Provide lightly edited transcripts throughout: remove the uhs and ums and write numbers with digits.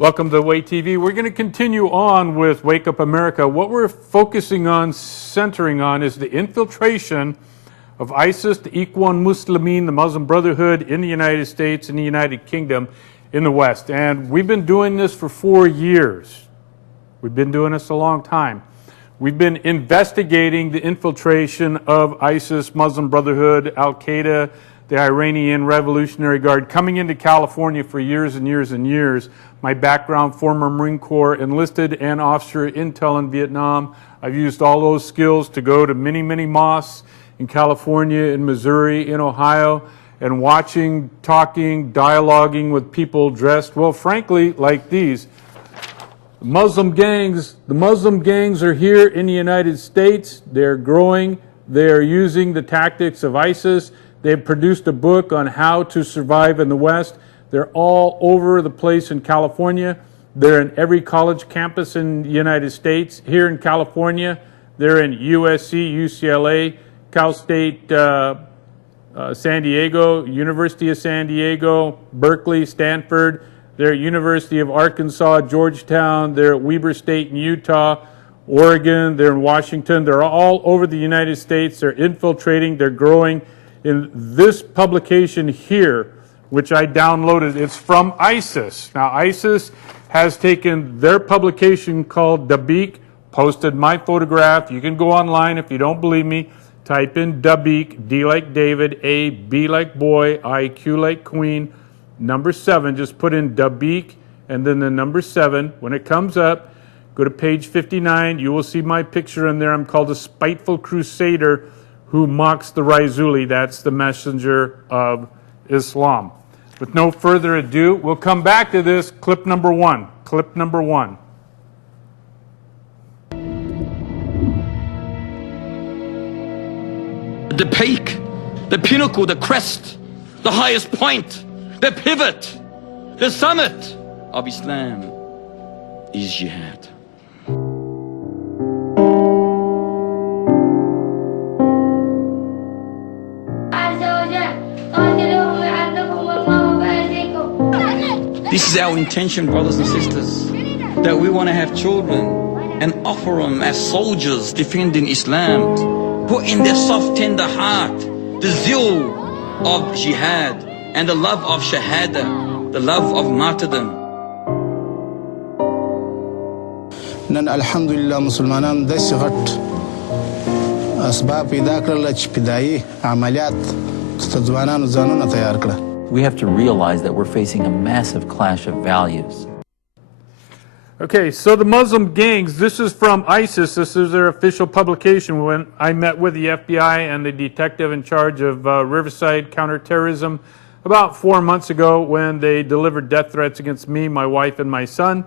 Welcome to Way TV. We're going to continue on with Wake Up America. What we're focusing on, centering on, is the infiltration of ISIS, the Ikhwan Muslimin, the Muslim Brotherhood in the United States and the United Kingdom in the West. And we've been doing this for 4 years. We've been doing this a long time. We've been investigating the infiltration of ISIS, Muslim Brotherhood, Al-Qaeda, the Iranian Revolutionary Guard, coming into California for years and years and years. My background, former Marine Corps, enlisted and officer intel in Vietnam. I've used all those skills to go to many, many mosques in California, in Missouri, in Ohio, and watching, talking, dialoguing with people dressed, well, frankly, like these. The Muslim gangs are here in the United States. They're growing. They're using the tactics of ISIS. They've produced a book on how to survive in the West. They're all over the place in California. They're in every college campus in the United States. Here in California, they're in USC, UCLA, Cal State, San Diego, University of San Diego, Berkeley, Stanford. They're at University of Arkansas, Georgetown. They're at Weber State in Utah, Oregon. They're in Washington. They're all over the United States. They're infiltrating. They're growing. In this publication here, which I downloaded, it's from ISIS. Now, ISIS has taken their publication called Dabiq, posted my photograph. You can go online if you don't believe me. Type in Dabiq, D like David, A, B like boy, I, Q like queen, number 7. Just put in Dabiq and then the number 7. When it comes up, go to page 59. You will see my picture in there. I'm called a spiteful crusader who mocks the Raisuli. That's the messenger of Islam. With no further ado, we'll come back to this. Clip number 1. Clip number 1. The peak, the pinnacle, the crest, the highest point, the pivot, the summit of Islam is jihad. This is our intention, brothers and sisters, that we want to have children and offer them as soldiers defending Islam. Put in their soft, tender heart the zeal of jihad and the love of shahada, the love of martyrdom. نن الحمدلله مسلمانان د صغت اسباب پیدا کړل چې پیدایي عملیات ځوانانو ځانونه تیار کړل. We have to realize that we're facing a massive clash of values. Okay, so the Muslim gangs, this is from ISIS. This is their official publication. When I met with the FBI and the detective in charge of Riverside Counterterrorism about 4 months ago when they delivered death threats against me, my wife, and my son,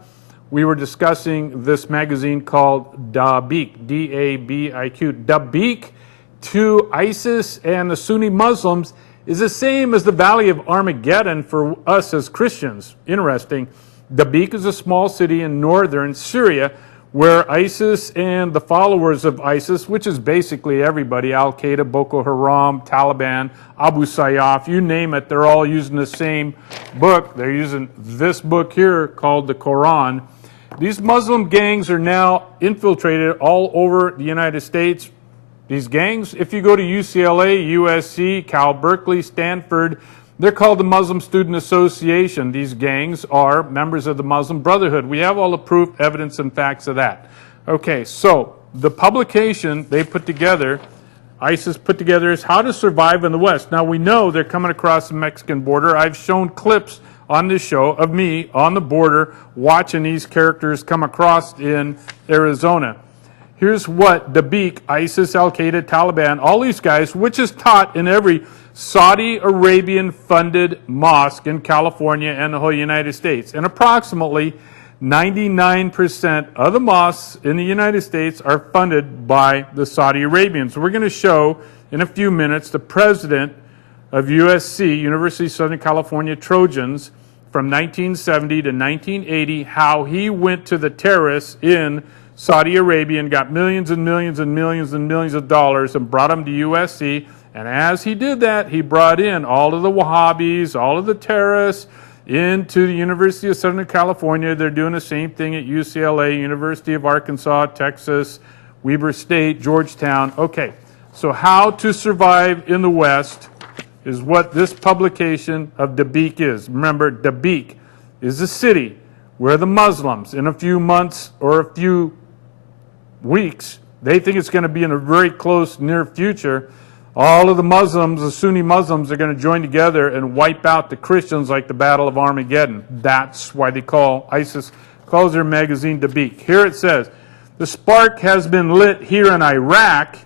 we were discussing this magazine called Dabiq, D-A-B-I-Q. Dabiq to ISIS and the Sunni Muslims is the same as the Valley of Armageddon for us as Christians. Interesting. Dabiq is a small city in northern Syria where ISIS and the followers of ISIS, which is basically everybody, Al-Qaeda, Boko Haram, Taliban, Abu Sayyaf, you name it, they're all using the same book. They're using this book here called the Quran. These Muslim gangs are now infiltrated all over the United States. These gangs, if you go to UCLA, USC, Cal, Berkeley, Stanford, they're called the Muslim Student Association. These gangs are members of the Muslim Brotherhood. We have all the proof, evidence, and facts of that. Okay, so the publication they put together, ISIS put together, is How to Survive in the West. Now, we know they're coming across the Mexican border. I've shown clips on this show of me on the border watching these characters come across in Arizona. Here's what Dabiq, ISIS, Al-Qaeda, Taliban, all these guys, which is taught in every Saudi Arabian-funded mosque in California and the whole United States. And approximately 99% of the mosques in the United States are funded by the Saudi Arabians. We're going to show in a few minutes the president of USC, University of Southern California Trojans, from 1970 to 1980, how he went to the terrorists in Saudi Arabia and got millions and millions and millions and millions of dollars and brought them to USC. And as he did that, he brought in all of the Wahhabis, all of the terrorists, into the University of Southern California. They're doing the same thing at UCLA, University of Arkansas, Texas, Weber State, Georgetown. Okay, so how to survive in the West is what this publication of Dabiq is. Remember, Dabiq is a city where the Muslims, in a few months or a few weeks, they think it's going to be in a very close near future, all of the Muslims, the Sunni Muslims, are going to join together and wipe out the Christians like the Battle of Armageddon. That's why they call ISIS, calls their magazine Dabiq. Here it says, the spark has been lit here in Iraq,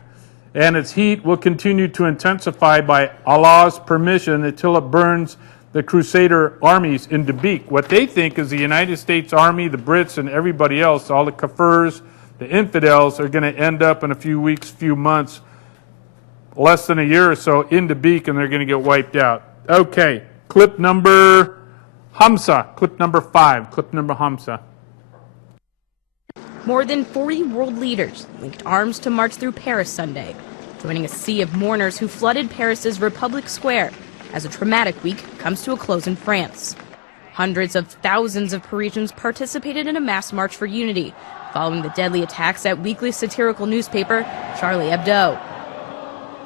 and its heat will continue to intensify by Allah's permission until it burns the Crusader armies in Dabiq. What they think is the United States Army, the Brits, and everybody else, all the kafirs, the infidels, are going to end up in a few weeks, few months, less than a year or so in Dabiq, and they're going to get wiped out. Okay, clip number Hamza, clip number 5, clip number Hamza. More than 40 world leaders linked arms to march through Paris Sunday, joining a sea of mourners who flooded Paris's Republic Square as a traumatic week comes to a close in France. Hundreds of thousands of Parisians participated in a mass march for unity following the deadly attacks at weekly satirical newspaper Charlie Hebdo.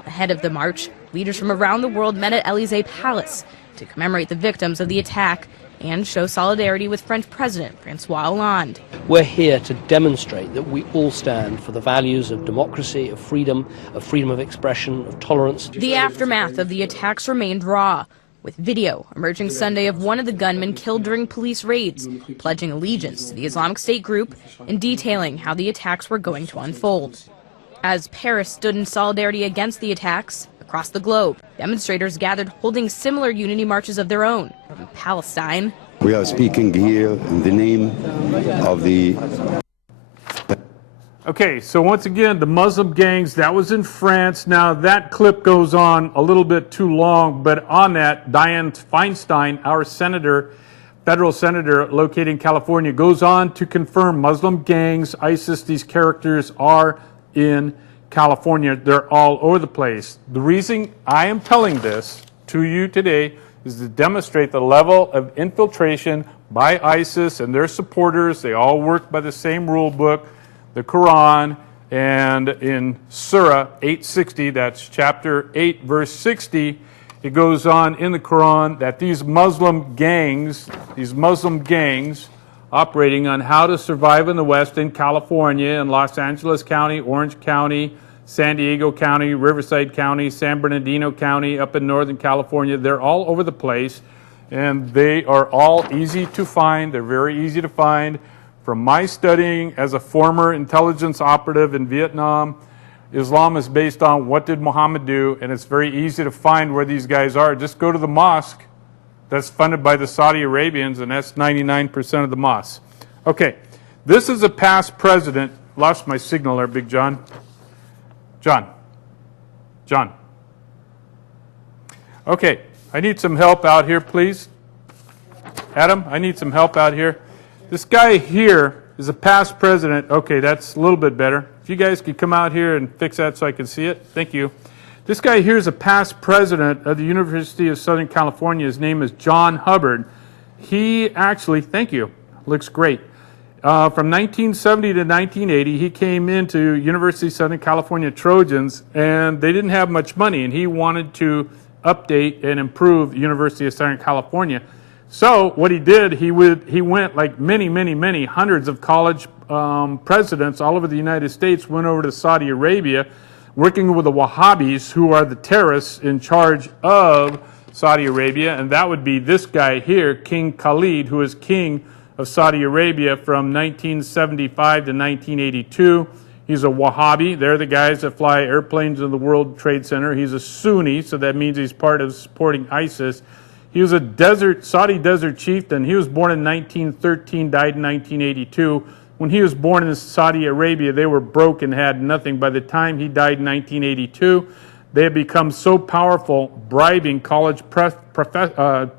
Ahead of the march, leaders from around the world met at Élysée Palace to commemorate the victims of the attack and show solidarity with French President François Hollande. We're here to demonstrate that we all stand for the values of democracy, of freedom of expression, of tolerance. The aftermath of the attacks remained raw, with video emerging Sunday of one of the gunmen killed during police raids, pledging allegiance to the Islamic State group and detailing how the attacks were going to unfold. As Paris stood in solidarity against the attacks, across the globe, demonstrators gathered holding similar unity marches of their own from Palestine. We are speaking here in the name of the... Okay, so once again, the Muslim gangs, that was in France. Now, that clip goes on a little bit too long, but on that, Dianne Feinstein, our senator, federal senator located in California, goes on to confirm Muslim gangs, ISIS, these characters are in California. They're all over the place. The reason I am telling this to you today is to demonstrate the level of infiltration by ISIS and their supporters. They all work by the same rule book, the Quran, and in Surah 860, that's chapter 8, verse 60, it goes on in the Quran that these Muslim gangs operating on how to survive in the West in California, in Los Angeles County, Orange County, San Diego County, Riverside County, San Bernardino County, up in Northern California. They're all over the place, and they are all easy to find. They're very easy to find. From my studying as a former intelligence operative in Vietnam, Islam is based on what did Muhammad do, and it's very easy to find where these guys are. Just go to the mosque that's funded by the Saudi Arabians, and that's 99% of the mosques. Okay, this is a past president. Lost my signal there, Big John. John. Okay, I need some help out here, please. Adam, I need some help out here. This guy here is a past president. Okay, that's a little bit better. If you guys could come out here and fix that so I can see it. Thank you. This guy here is a past president of the University of Southern California. His name is John Hubbard. He actually, thank you, looks great. From 1970 to 1980, he came into University of Southern California Trojans, and they didn't have much money, and he wanted to update and improve the University of Southern California. So what he did, he went like many hundreds of college presidents all over the United States, went over to Saudi Arabia, working with the Wahhabis, who are the terrorists in charge of Saudi Arabia, and that would be this guy here, King Khalid, who is king of Saudi Arabia from 1975 to 1982. He's a Wahhabi. They're the guys that fly airplanes in the World Trade Center. He's a Sunni, so that means he's part of supporting ISIS. He was a Saudi desert chieftain. He was born in 1913, died in 1982. When he was born in Saudi Arabia, they were broke and had nothing. By the time he died in 1982, they had become so powerful, bribing college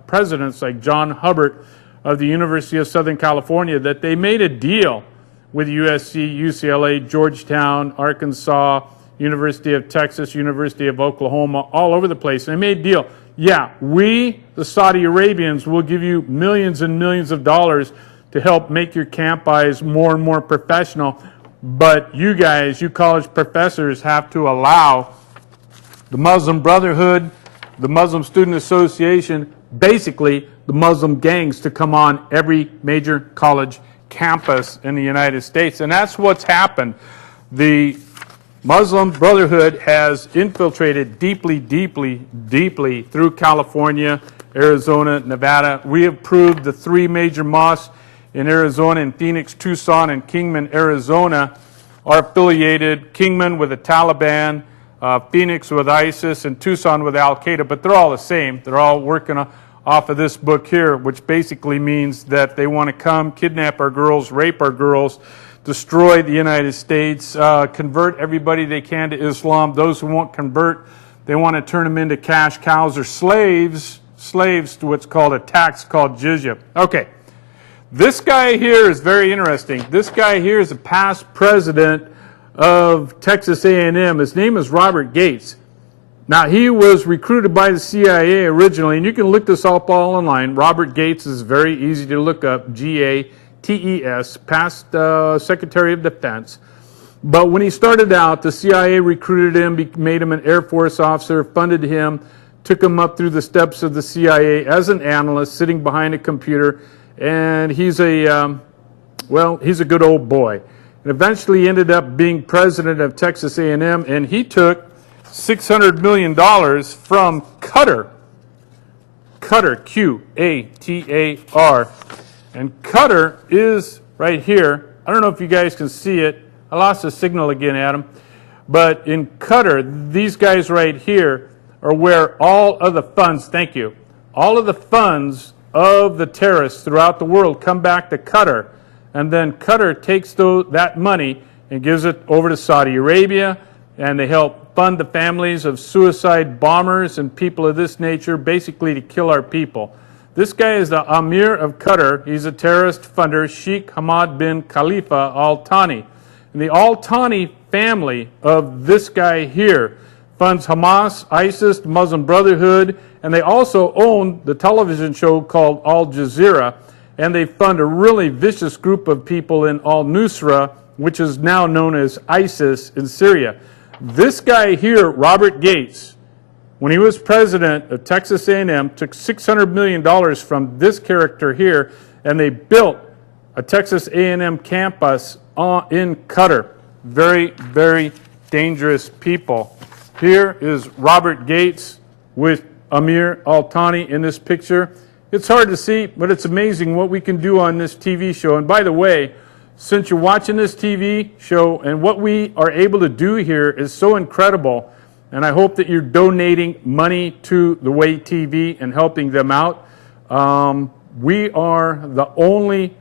presidents like John Hubbard of the University of Southern California, that they made a deal with USC, UCLA, Georgetown, Arkansas, University of Texas, University of Oklahoma, all over the place. And they made a deal. yeah, we, the Saudi Arabians, will give you millions and millions of dollars to help make your camp eyes more and more professional. But you guys, you college professors, have to allow the Muslim Brotherhood, the Muslim Student Association, basically the Muslim gangs to come on every major college campus in the United States. And that's what's happened. The Muslim Brotherhood has infiltrated deeply, deeply, deeply through California, Arizona, Nevada. We have proved the 3 major mosques in Arizona, in Phoenix, Tucson, and Kingman, Arizona, are affiliated. Kingman with the Taliban, Phoenix with ISIS, and Tucson with Al Qaeda, but they're all the same. They're all working off of this book here, which basically means that they want to come, kidnap our girls, rape our girls, destroy the United States, convert everybody they can to Islam. Those who won't convert, they want to turn them into cash cows or slaves to what's called a tax called jizya. Okay, this guy here is very interesting. This guy here is a past president of Texas A&M. His name is Robert Gates. Now, he was recruited by the CIA originally, and you can look this up all online. Robert Gates is very easy to look up, G-A-T-E-S, past Secretary of Defense. But when he started out, the CIA recruited him, made him an Air Force officer, funded him, took him up through the steps of the CIA as an analyst, sitting behind a computer, and he's a good old boy. And eventually ended up being president of Texas A&M, and he took $600 million from Qatar. Qatar, Q-A-T-A-R. And Qatar is right here. I don't know if you guys can see it. I lost the signal again, Adam. But in Qatar, these guys right here are where all of the funds, thank you, all of the funds of the terrorists throughout the world come back to Qatar. And then Qatar takes that money and gives it over to Saudi Arabia, and they help fund the families of suicide bombers and people of this nature, basically to kill our people. This guy is the Amir of Qatar. He's a terrorist funder, Sheikh Hamad bin Khalifa Al Thani. And the Al Thani family of this guy here funds Hamas, ISIS, the Muslim Brotherhood, and they also own the television show called Al Jazeera, and they fund a really vicious group of people in Al-Nusra, which is now known as ISIS in Syria. This guy here, Robert Gates, when he was president of Texas A&M, took $600 million from this character here, and they built a Texas A&M campus in Qatar. Very, very dangerous people. Here is Robert Gates with Amir Al Thani in this picture. It's hard to see, but it's amazing what we can do on this TV show. And by the way, since you're watching this TV show and what we are able to do here is so incredible, and I hope that you're donating money to the Way TV and helping them out. We are the only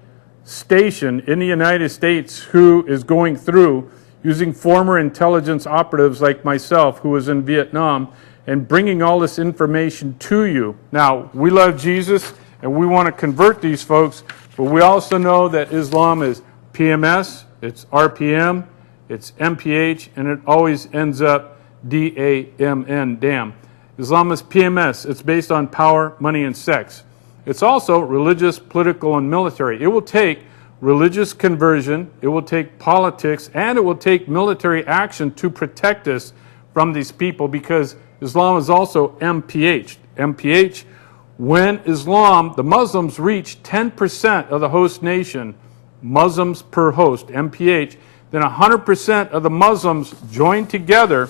station in the United States who is going through using former intelligence operatives like myself who was in Vietnam and bringing all this information to you. Now, we love Jesus and we want to convert these folks, but we also know that Islam is PMS, it's RPM, it's MPH, and it always ends up D-A-M-N, damn. Islam is PMS. It's based on power, money, and sex. It's also religious, political, and military. It will take religious conversion, it will take politics, and it will take military action to protect us from these people, because Islam is also MPH. MPH, when Islam, the Muslims reach 10% of the host nation, Muslims per host, MPH, then 100% of the Muslims join together.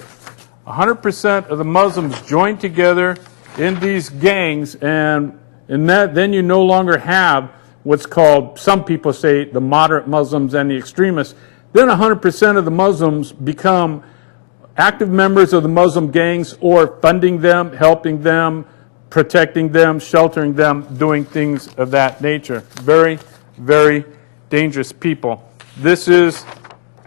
100% of the Muslims join together in these gangs, and then you no longer have what's called, some people say, the moderate Muslims and the extremists. Then 100% of the Muslims become active members of the Muslim gangs, or funding them, helping them, protecting them, sheltering them, doing things of that nature. Very, very dangerous people. This is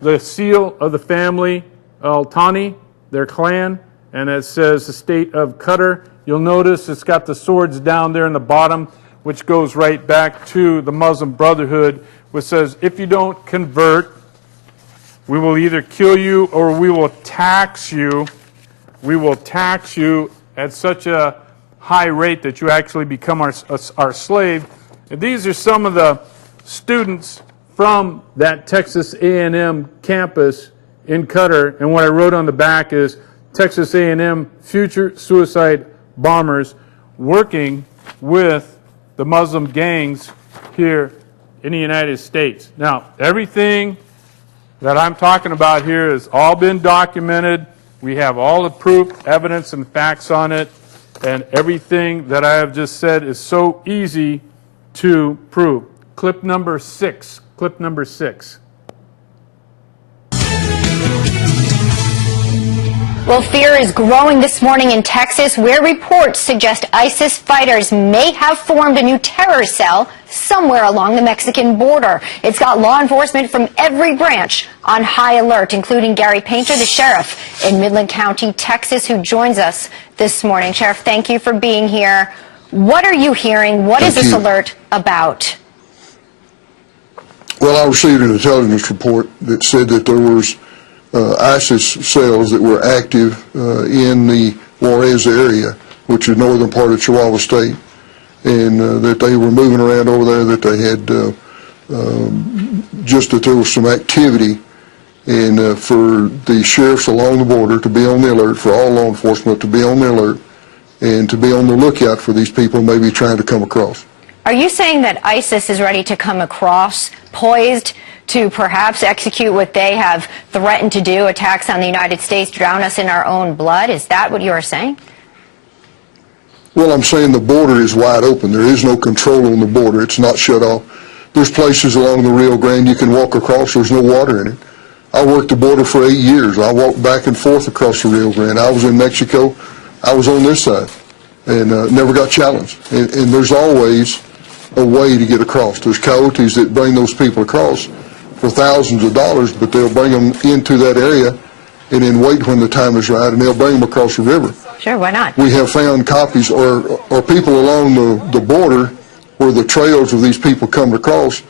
the seal of the family Al Thani, their clan, and it says the state of Qatar. You'll notice it's got the swords down there in the bottom, which goes right back to the Muslim Brotherhood, which says if you don't convert, we will either kill you or we will tax you. We will tax you at such a high rate that you actually become our slave. And these are some of the students from that Texas A&M campus in Qatar, and what I wrote on the back is Texas A&M future suicide bombers working with the Muslim gangs here in the United States. Now, everything that I'm talking about here has all been documented. We have all the proof, evidence, and facts on it, and everything that I have just said is so easy to prove. Clip number 6. Clip number 6. Well, fear is growing this morning in Texas, where reports suggest ISIS fighters may have formed a new terror cell somewhere along the Mexican border. It's got law enforcement from every branch on high alert, including Gary Painter, the sheriff in Midland County, Texas, who joins us this morning. Sheriff, thank you for being here. What are you hearing? What is this alert about? Well, I received an intelligence report that said that there was ISIS cells that were active in the Juarez area, which is northern part of Chihuahua State, and that they were moving around over there, that they had just that there was some activity, and for the sheriffs along the border to be on the alert, for all law enforcement to be on the alert, and to be on the lookout for these people maybe trying to come across. Are you saying that ISIS is ready to come across, poised to perhaps execute what they have threatened to do, attacks on the United States, drown us in our own blood? Is that what you are saying? Well, I'm saying the border is wide open. There is no control on the border. It's not shut off. There's places along the Rio Grande you can walk across. There's no water in it. I worked the border for 8 years. I walked back and forth across the Rio Grande. I was in Mexico. I was on this side and never got challenged. And there's always a way to get across. There's coyotes that bring those people across for thousands of dollars, but they'll bring them into that area and then wait when the time is right, and they'll bring them across the river. Sure, why not? We have found copies or people along the border where the trails of these people come across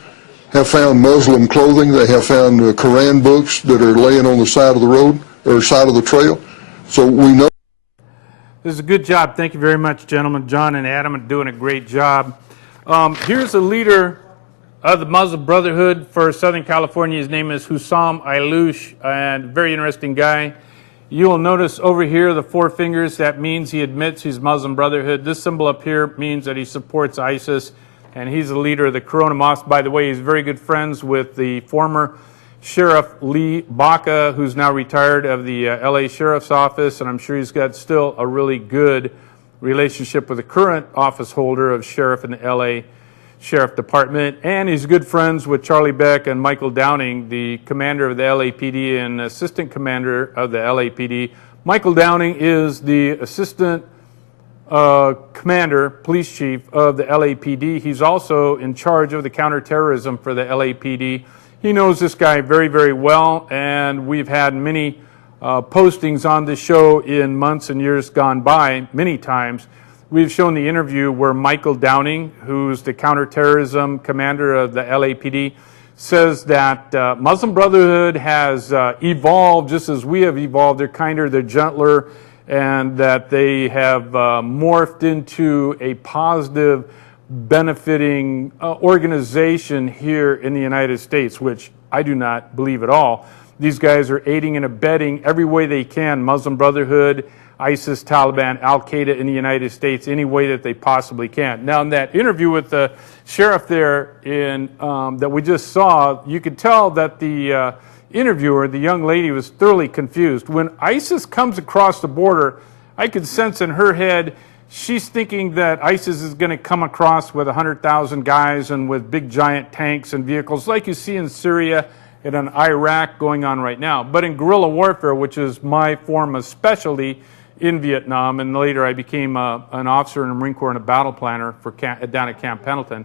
have found Muslim clothing. They have found Quran books that are laying on the side of the road or side of the trail. So we know. This is a good job. Thank you very much, gentlemen. John and Adam are doing a great job. Here's a leader of the Muslim Brotherhood for Southern California. His name is Hussam Ayloush, and very interesting guy. You will notice over here the 4 fingers. That means he admits he's Muslim Brotherhood. This symbol up here means that he supports ISIS, and he's the leader of the Corona Mosque. By the way, he's very good friends with the former Sheriff Lee Baca, who's now retired of the LA Sheriff's Office, and I'm sure he's got still a really good relationship with the current office holder of Sheriff in the LA Sheriff Department, and he's good friends with Charlie Beck and Michael Downing, the commander of the LAPD and assistant commander of the LAPD. Michael Downing is the assistant commander, police chief of the LAPD. He's also in charge of the counterterrorism for the LAPD. He knows this guy very, very well, and we've had many postings on this show in months and years gone by, many times. We've shown the interview where Michael Downing, who's the counterterrorism commander of the LAPD, says that Muslim Brotherhood has evolved just as we have evolved. They're kinder, they're gentler, and that they have morphed into a positive, benefiting organization here in the United States, which I do not believe at all. These guys are aiding and abetting every way they can Muslim Brotherhood, ISIS, Taliban, Al-Qaeda in the United States any way that they possibly can. Now, in that interview with the sheriff there that we just saw, you could tell that the interviewer, the young lady, was thoroughly confused. When ISIS comes across the border, I could sense in her head she's thinking that ISIS is going to come across with 100,000 guys and with big giant tanks and vehicles like you see in Syria and in Iraq going on right now. But in guerrilla warfare, which is my form of specialty, in Vietnam, and later I became an officer in the Marine Corps and a battle planner for down at Camp Pendleton,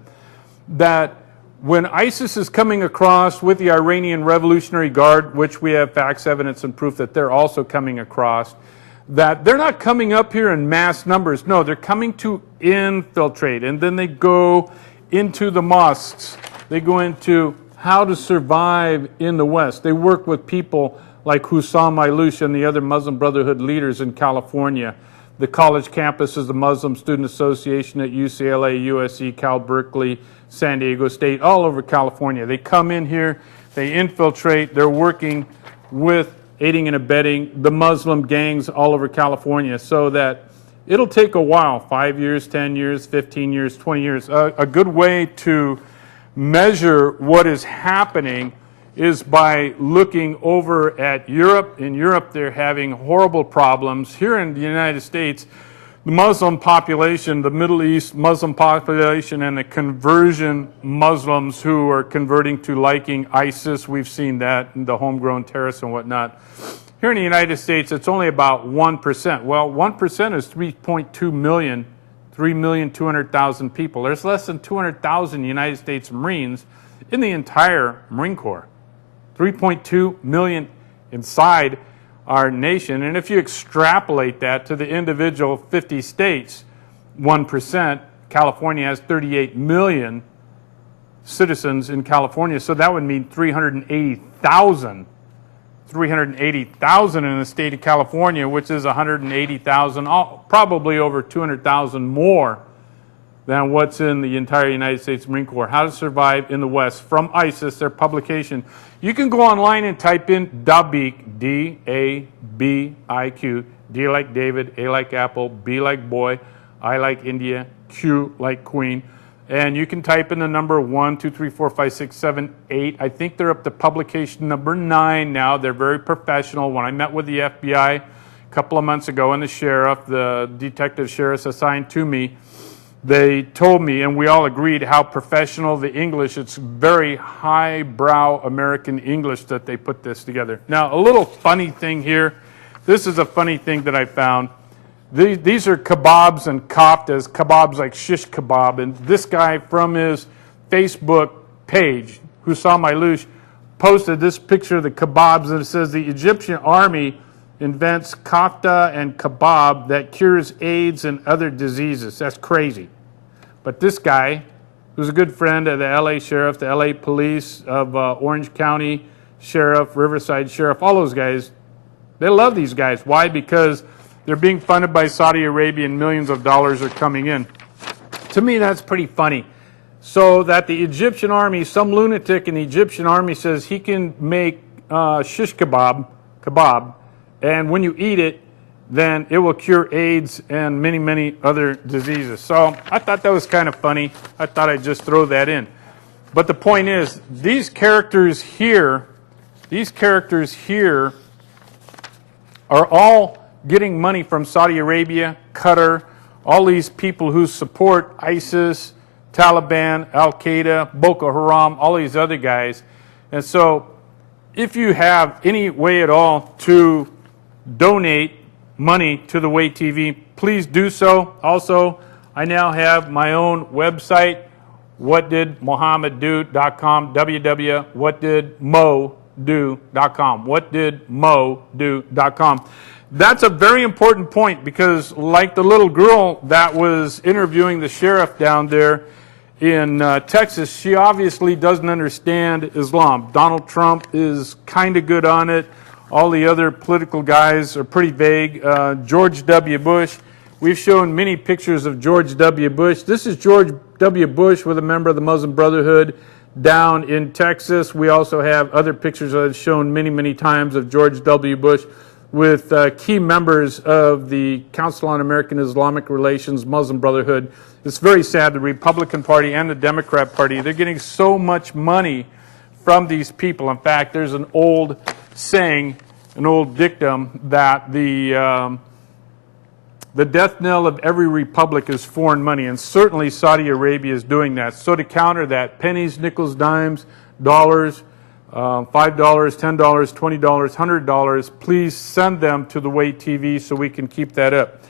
that when ISIS is coming across with the Iranian Revolutionary Guard, which we have facts, evidence, and proof that they're also coming across, that they're not coming up here in mass numbers. No, they're coming to infiltrate, and then they go into the mosques. They go into how to survive in the West. They work with people like Hussam Ayloush and the other Muslim Brotherhood leaders in California. the college campuses, the Muslim Student Association at UCLA, USC, Cal Berkeley, San Diego State, all over California. They come in here, they infiltrate, they're working with aiding and abetting the Muslim gangs all over California, so that it'll take a while, 5 years, 10 years, 15 years, 20 years. A good way to measure what is happening is by looking over at Europe. In Europe, they're having horrible problems. Here in the United States, the Muslim population, the Middle East Muslim population, and the conversion Muslims who are converting to liking ISIS, we've seen that in the homegrown terrorists and whatnot. Here in the United States, it's only about 1%. Well, 1% is 3.2 million, 3,200,000 people. There's less than 200,000 United States Marines in the entire Marine Corps. 3.2 million inside our nation. And if you extrapolate that to the individual 50 states, 1%, California has 38 million citizens in California. So that would mean 380,000 in the state of California, which is 180,000, probably over 200,000 more than what's in the entire United States Marine Corps. How to Survive in the West from ISIS, their publication. You can go online and type in Dabiq, D-A-B-I-Q, D like David, A like Apple, B like boy, I like India, Q like Queen. And you can type in the number 1, 2, 3, 4, 5, 6, 7, 8. I think they're up to publication number 9 now. They're very professional. When I met with the FBI a couple of months ago and the sheriff, the detective sheriffs assigned to me, they told me, and we all agreed, how professional the English, it's very highbrow American English that they put this together. Now, a little funny thing here. This is a funny thing that I found. These are kebabs and koftas, kebabs like shish kebab, and this guy from his Facebook page, who saw my loosh, posted this picture of the kebabs, and it says the Egyptian army invents kofta and kebab that cures AIDS and other diseases. That's crazy. But this guy, who's a good friend of the LA Sheriff, the LA Police, of Orange County Sheriff, Riverside Sheriff, all those guys, they love these guys. Why? Because they're being funded by Saudi Arabia and millions of dollars are coming in. To me, that's pretty funny. So that the Egyptian army, some lunatic in the Egyptian army says he can make shish kebab, and when you eat it, then it will cure AIDS and many, many other diseases. So I thought that was kind of funny. I thought I'd just throw that in. But the point is, these characters here are all getting money from Saudi Arabia, Qatar, all these people who support ISIS, Taliban, Al-Qaeda, Boko Haram, all these other guys. And so if you have any way at all to donate money to the Way TV, please do so. Also, I now have my own website, whatdidmohammeddo.com, www.whatdidmo.do.com, whatdidmo.do.com. That's a very important point, because like the little girl that was interviewing the sheriff down there in Texas, she obviously doesn't understand Islam. Donald Trump is kind of good on it. All the other political guys are pretty vague. George W. Bush, we've shown many pictures of George W. Bush. This is George W. Bush with a member of the Muslim Brotherhood down in Texas. We also have other pictures I've shown many, many times of George W. Bush with key members of the Council on American Islamic Relations, Muslim Brotherhood. It's very sad, the Republican Party and the Democrat Party, they're getting so much money from these people. In fact, there's an old saying, an old dictum, that the death knell of every republic is foreign money, and certainly Saudi Arabia is doing that. So to counter that, pennies, nickels, dimes, dollars, $5, $10, $20, $100, please send them to the Way TV so we can keep that up.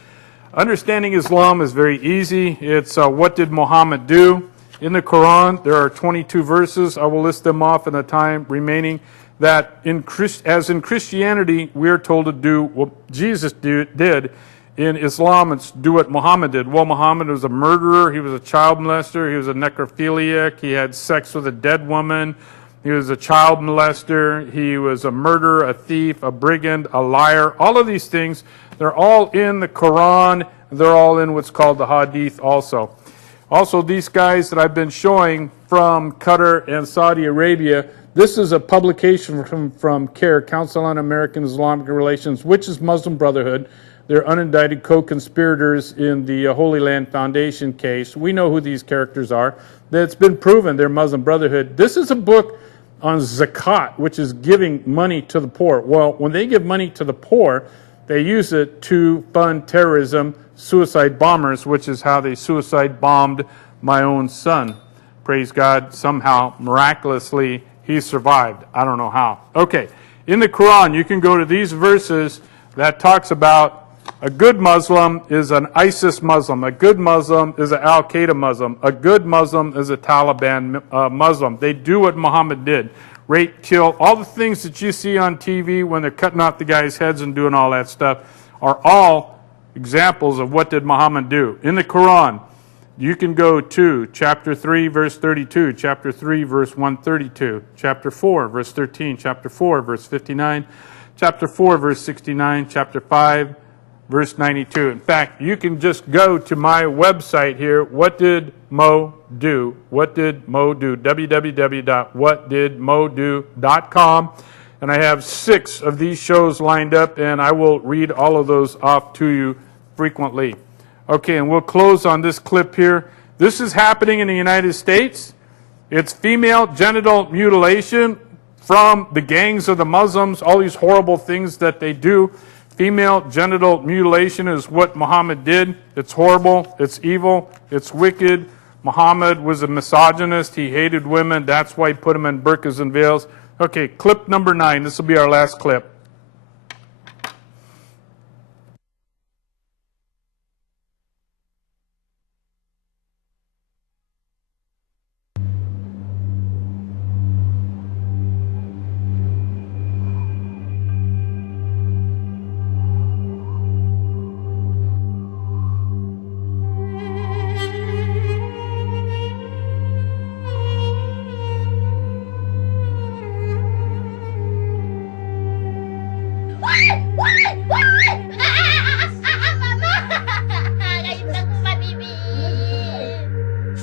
Understanding Islam is very easy. It's what did Muhammad do? In the Quran, there are 22 verses. I will list them off in the time remaining. That as in Christianity, we are told to do what Jesus did. In Islam, it's do what Muhammad did. Well, Muhammad was a murderer. He was a child molester. He was a necrophiliac. He had sex with a dead woman. He was a child molester. He was a murderer, a thief, a brigand, a liar. All of these things They're all in the Quran. They're all in what's called the Hadith also. Also, these guys that I've been showing from Qatar and Saudi Arabia, this is a publication from CARE, Council on American Islamic Relations, which is Muslim Brotherhood. They're unindicted co-conspirators in the Holy Land Foundation case. We know who these characters are. It's been proven they're Muslim Brotherhood. This is a book on zakat, which is giving money to the poor. Well, when they give money to the poor, they use it to fund terrorism, suicide bombers, which is how they suicide bombed my own son. Praise God, somehow, miraculously, he survived. I don't know how. Okay, in the Quran, you can go to these verses that talks about a good Muslim is an ISIS Muslim. A good Muslim is an Al-Qaeda Muslim. A good Muslim is a Taliban Muslim. They do what Muhammad did. Rape, kill, all the things that you see on TV when they're cutting off the guys' heads and doing all that stuff are all examples of what did Muhammad do. In the Quran, you can go to chapter 3, verse 32, chapter 3, verse 132, chapter 4, verse 13, chapter 4, verse 59, chapter 4, verse 69, chapter 5, verse 92. In fact, you can just go to my website here, What Did Mo Do? What Did Mo Do? www.whatdidmodo.com. And I have 6 of these shows lined up, and I will read all of those off to you frequently. Okay, and we'll close on this clip here. This is happening in the United States. It's female genital mutilation from the gangs of the Muslims, all these horrible things that they do. Female genital mutilation is what Muhammad did. It's horrible, it's evil, it's wicked. Muhammad was a misogynist. He hated women. That's why he put them in burqas and veils. Okay, clip number 9. This will be our last clip.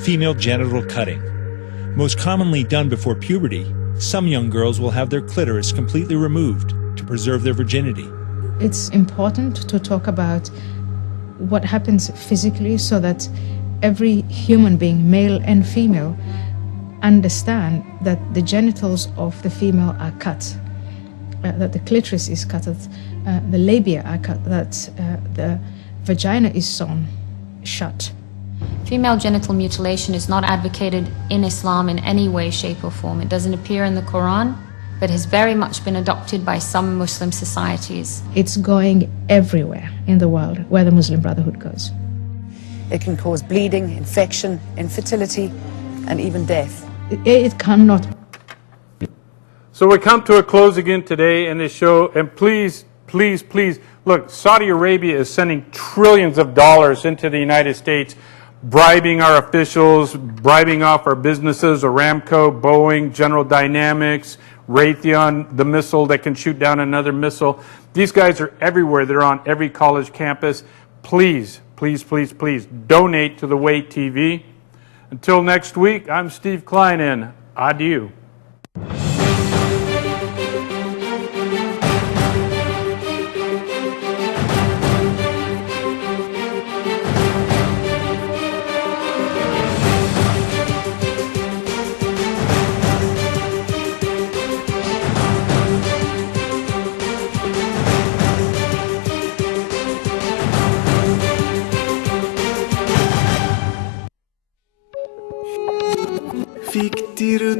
Female genital cutting. Most commonly done before puberty, some young girls will have their clitoris completely removed to preserve their virginity. It's important to talk about what happens physically so that every human being, male and female, understand that the genitals of the female are cut, that the clitoris is cut, that the labia are cut, that the vagina is sewn shut. Female genital mutilation is not advocated in Islam in any way, shape or form. It doesn't appear in the Quran, but has very much been adopted by some Muslim societies. It's going everywhere in the world where the Muslim Brotherhood goes. It can cause bleeding, infection, infertility, and even death. It cannot. So we come to a close again today in this show, and please, please, please, look, Saudi Arabia is sending trillions of dollars into the United States, bribing our officials, bribing off our businesses, Aramco, Boeing, General Dynamics, Raytheon, the missile that can shoot down another missile. These guys are everywhere. They're on every college campus. Please, please, please, please donate to the Way TV. Until next week, I'm Steve Klein, and adieu. في كتير